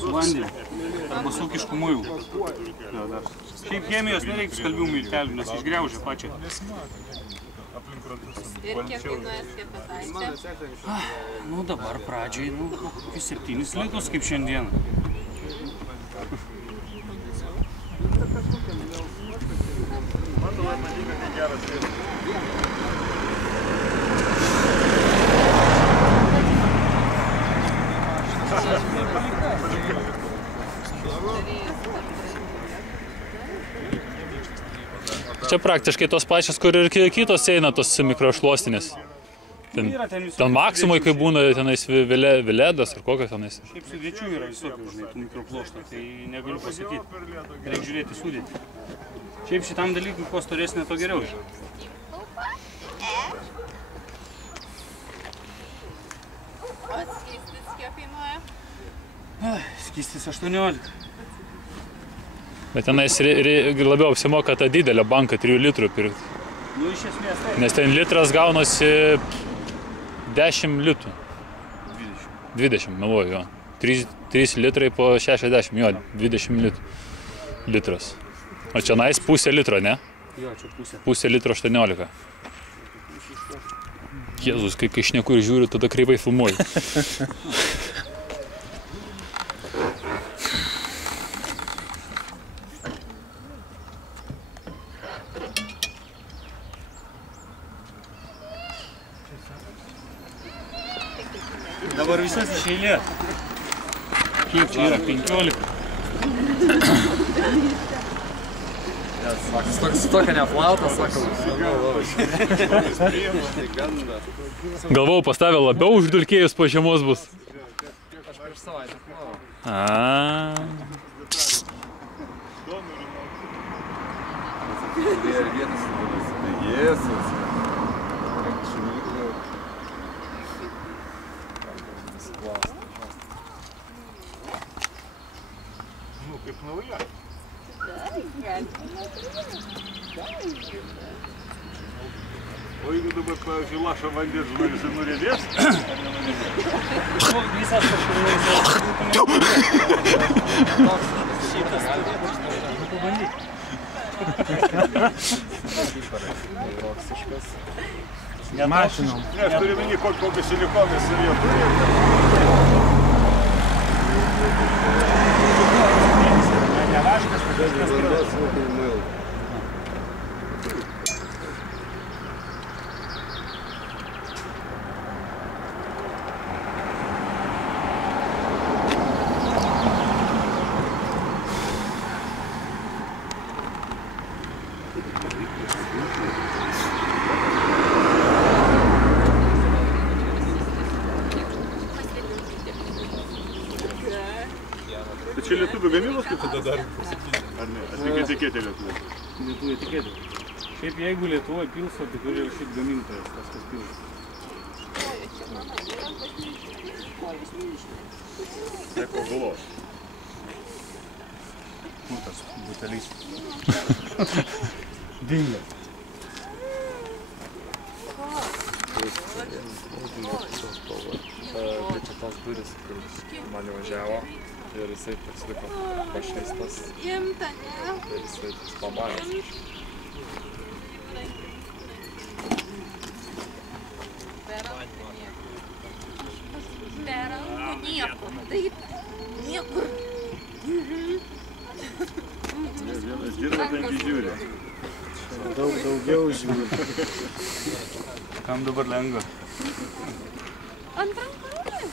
Su vandeniu. Arba su ūkišku muilu. Šiaip chemijos nereikia skalbių miltelių, nes išgriaužia pačią. Ir kiek kainuoja skepetaitė? Nu dabar pradžiai, 7 litus kaip šiandien. Čia praktiškai tos pačios, kur ir kitos eina tos mikrošluostinės. Ten maksimui, kai būna tenais Viledas ar kokios tenais. Šiaip sudėčių yra visokių, žinai, tų mikroploštų, tai negaliu pasakyti. Reikia žiūrėti sudėtį. Šiaip šitam dalykui, kuo storesnė, to geriau. O skystis kiek kainuoja? Skystis 18. Bet tenais labiau apsimoka tą didelę banką 3 litrų pirkti. Nu, iš esmės tai. Nes ten litras gaunasi 10 litų. 20, meluoju, jo. 3 litrai po 60, jo, 20 litų. Litras. O čia nais pusė litro, ne? Jo, čia pusė. Pusė litro 18. Jėzus, kai šneku ir žiūriu, tada kreivai filmuoju. Dabar visas iš eilės. Kiek čia yra? 15. Su tokia neflauta, sakau. Galvau, pastavė labiau uždulkėjus po žiemos bus. Aš prieš savaitę flau. Nu, kaip nauja. O jeigu dabar, pavyzdžiui, lašą vandės, žinai, jisai nurėdės? Visas pašilnais šitas pabandyk. Mašinom. Ne, aš turiu minį, kokios silikonės ir jie turi. Ne vaškas, tai kažkas kitas. Tai čia lietuvių gamybos kaip tada dar pasakyti? Ar ne? Ar tik etiketė lietuvių? Lietuvių etiketė. Šiaip jeigu Lietuvoje pilso, tai turi jau šiaip gamintojas, tas kas pilso. Eko gulos. Kur tas butelys? Dingęs. Tai čia tos duris, kur man važiavo ir jisai toks liko pašeistas ir jisai toks pabalęs. Niekur, taip, niekur. Vienas dirba, penki žiūri. Daugiau žiūri. Kam dabar lengva? Ant rankų rami.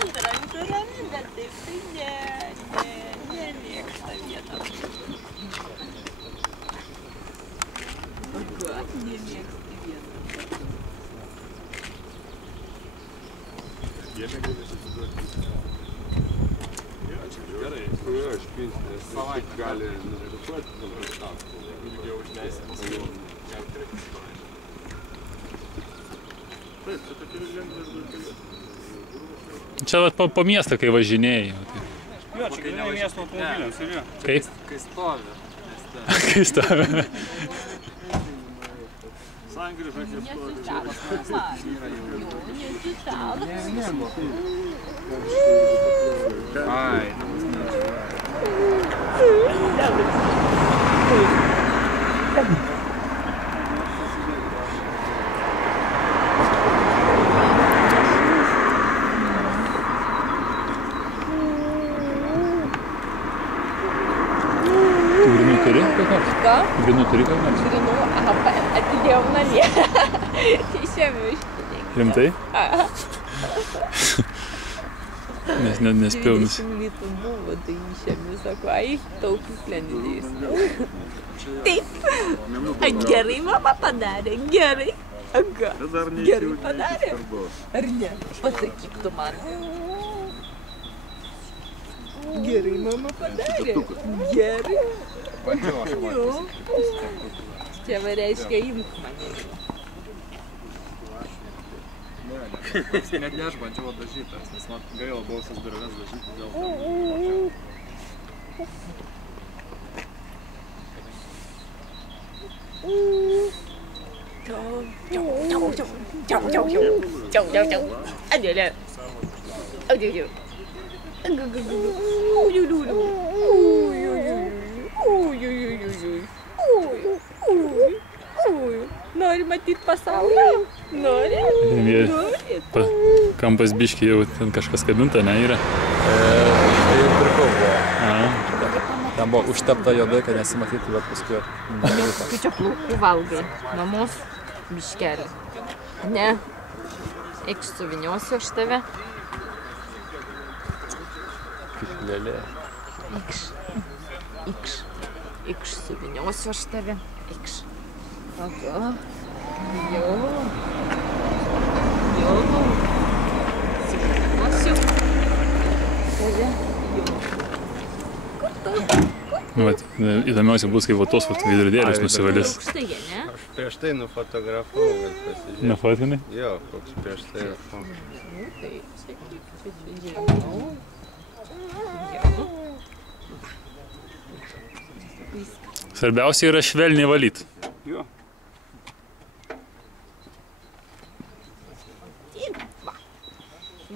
Ant rankų rami, bet taip tai nemėgsta vietos. Gat nemėgsti vietos. Jėmė galės atsiduoti. Gerai, aš pinti, nes savaitę gali nuredukuoti, dabar štauti. Ilgiau užleisimas. Taip, čia tokia lengvas dalykas. Čia vat po miestą, kai važinėjai. Jo, čia gyvena miesto automobiliams ir jo. Kaip? Kai stovi. Kai stovi. sankryžą Ai, Grinų turi kaip nors? Ką? Grinų turi kaip nors? Grinų, atidėjom namie. Išėmiau iš Rimtai? Nespėjau 20 litų buvo, tai išėmiau, sako, ai, taupyklę nedėjus. Taip. Gerai mama padarė, gerai. Ką? Gerai padarė. Ar ne? Pasakyk tu man. Gerai mama padarė. Gerai. Jo. Čia va reiškia imk mane. net ne aš bandžiau dažytas, nes man gaila bausas durves dažyti dėl to. Nori matyti pasaulį? Nori? Kampas biški jau ten kažkas kabinta, ne, yra? Tai pirkau buvo. Ten buvo užtepta juodai, kad nesimatytų, bet paskui... Tu čia plaukų valgai. Mamos biškelį. Ne. Eik suviniosiu aš tave. Kaip lėlė. Eik suviniosiu aš tave. Eik. Aha. Jo. Suviniosiu. Tave. Jo. Kur tu? Įdomiausia bus, kai va tos veidrodėlius nusivalys. Aukštai, ne? Aš prieš tai nufotografavau, kad pasižiūrėjau. Nefotinai? Jo, koks prieš tai. Tai sakyk, čia žinau. Svarbiausia yra švelniai valyti. Jo.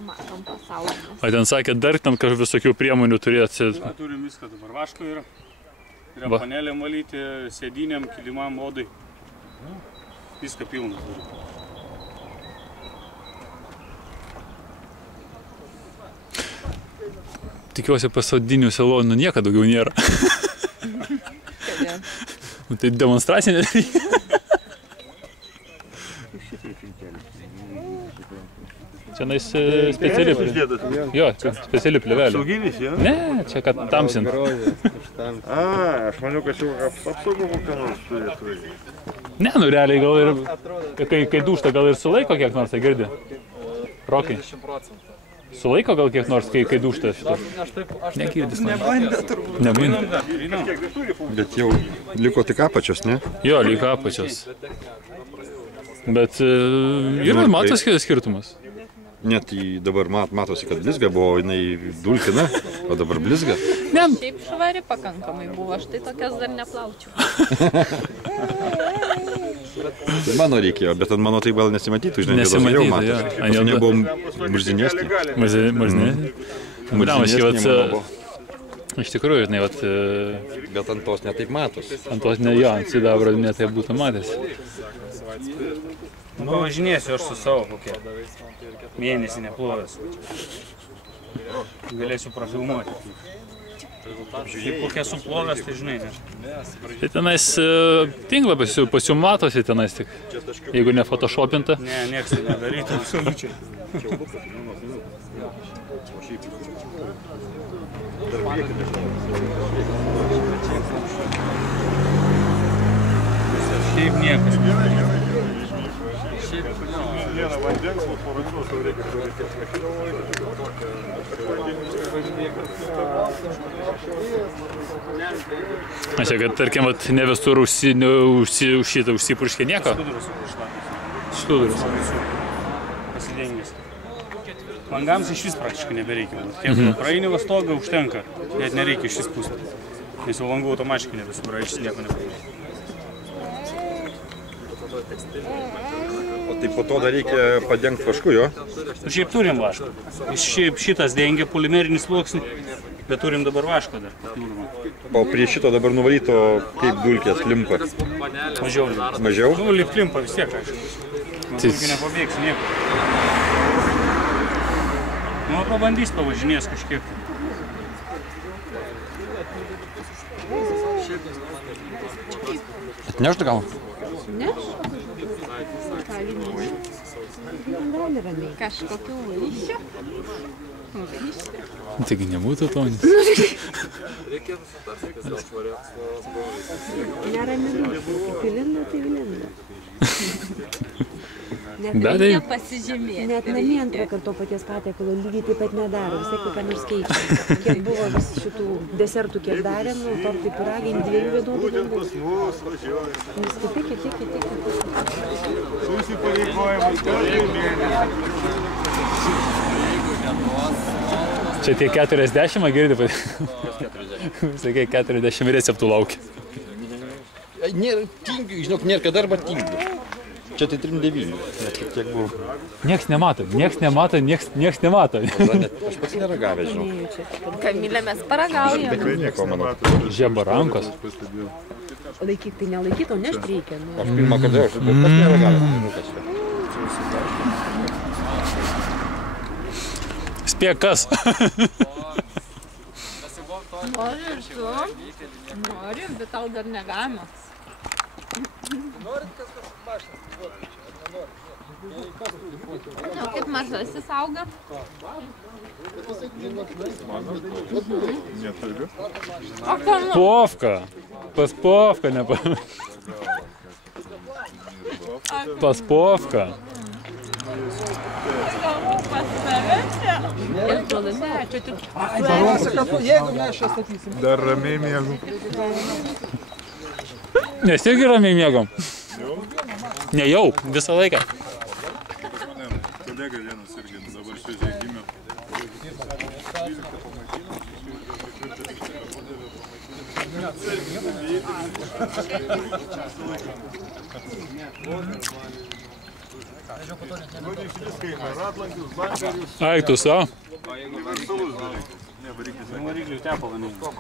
Matom pasaulį. O ten sakė, dar ten kažkokių visokių priemonių turėti. Turim viską dabar. Vaško yra. Yra Va. panelėm valyti, sėdynėm, kilimam, odai. Viską pilna turi. Tikiuosi pasodinių salonų nieko daugiau nėra. Tai demonstracinė. Čia nais speciali plėvelė. Jo, speciali plėvelė. Sauginis, jo? Ne, čia kad tamsint. Aš maniau, kad jau apsaugų kokią nors turėtų. Ne, nu realiai gal ir, kai dūšta, gal ir sulaiko kiek nors, tai girdi? Rokai. Sulaiko gal kiek nors, kai dūšta šitą? Negirdis. Nebandė. Bet jau liko tik apačios, ne? Jo, liko apačios. Bet yra matos skirtumas. Net dabar matosi, kad blizga buvo, jinai dulkina, o dabar blizga. Ne. Šiaip švari pakankamai buvo, aš tai tokias dar neplaučiau. Mano reikėjo, bet ant mano tai gal nesimatytų, žinai, Nesimatytų, jo. Aš nebuvom murzinesnė. Murzinesnė. Iš tikrųjų, žinai, vat... Bet ant tos netaip matosi. Ant tos ne jo, ant sidabro netaip būtų matęs. Pavažinėsiu aš su savo kokie. Mėnesį neplovęs. Galėsiu prafilmuoti. Kaip kokie suplovęs, tai žinai, ne. Tai tenais tinklapis pas jų matosi tenais tik, jeigu ne photoshopinta. Ne, nieks tai nedarytų absoliučiai. Šiaip niekas. Vieną vandens, po randos jau reikia Aš čia, kad tarkim, ne visur užsipurškė nieko. Skuduras. Pasidengęs. Langams iš vis praktiškai nebereikia. Kiek praeini va stogą užtenka, net nereikia iš vis pūsti. Nes jau langų automatiškai nebesubra, iš nieko nebereikia. O tai po to dar reikia padengti vašku, jo? Šiaip turim vašką. Šiaip šitas dengia polimerinį sluoksnį, bet turim dabar vašką dar. O prie šito dabar nuvalyto kaip dulkės limpa? Mažiau. Mažiau? Nu, limpa vis tiek, aišku. Dulkė nepabėgs niekur. Nu, pabandys pavažinės kažkiek. Atnešti gal? Neš? Kažkokių vaisių? Taigi nebūtų to. Neraminu. Pilinda, tai vilinda. Net reikia pasižymėti. Net namie antrą kartą to paties patiekalo lygiai taip pat nedaro. Visai kokią nors keičia. Kiek buvo šitų desertų, kiek darėm, tortai pyragai, 2 vienodų ten buvo. Nes kiek. Čia tie 40, girdi? Sakai, 40 receptų laukia. Nėra tingių, žinok, nėra kada arba tingių. Čia tai 39, tiek buvo. Nieks nemato. Aš pats neragavęs, žinau. Kamilė, mes paragaujame. Bet nieko, manau. Žieba rankos. Laikyk tai nelaikyt, o nešt reikia. Aš pirmą kartą, aš pats neragavęs. Spėk kas. Nori ir tu? Nori, bet tau dar negalima. Kaip mažasis auga? Povka. Pas Povka nepa. Pas Povka. Dar ramiai miegu. Mes irgi ramiai miegom. Ne jau, visą laiką. Kolega vienas irgi dabar šviežiai gimė. Ai, tu savo? Variklių tepalą neima.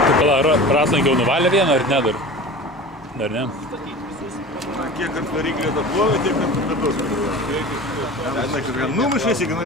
Tu pala, ratlankiau nuvalė vieną ar ne dar? Dar ne? Kiek ant variklio dar plovė, tiek ant metus. Numušė signalą.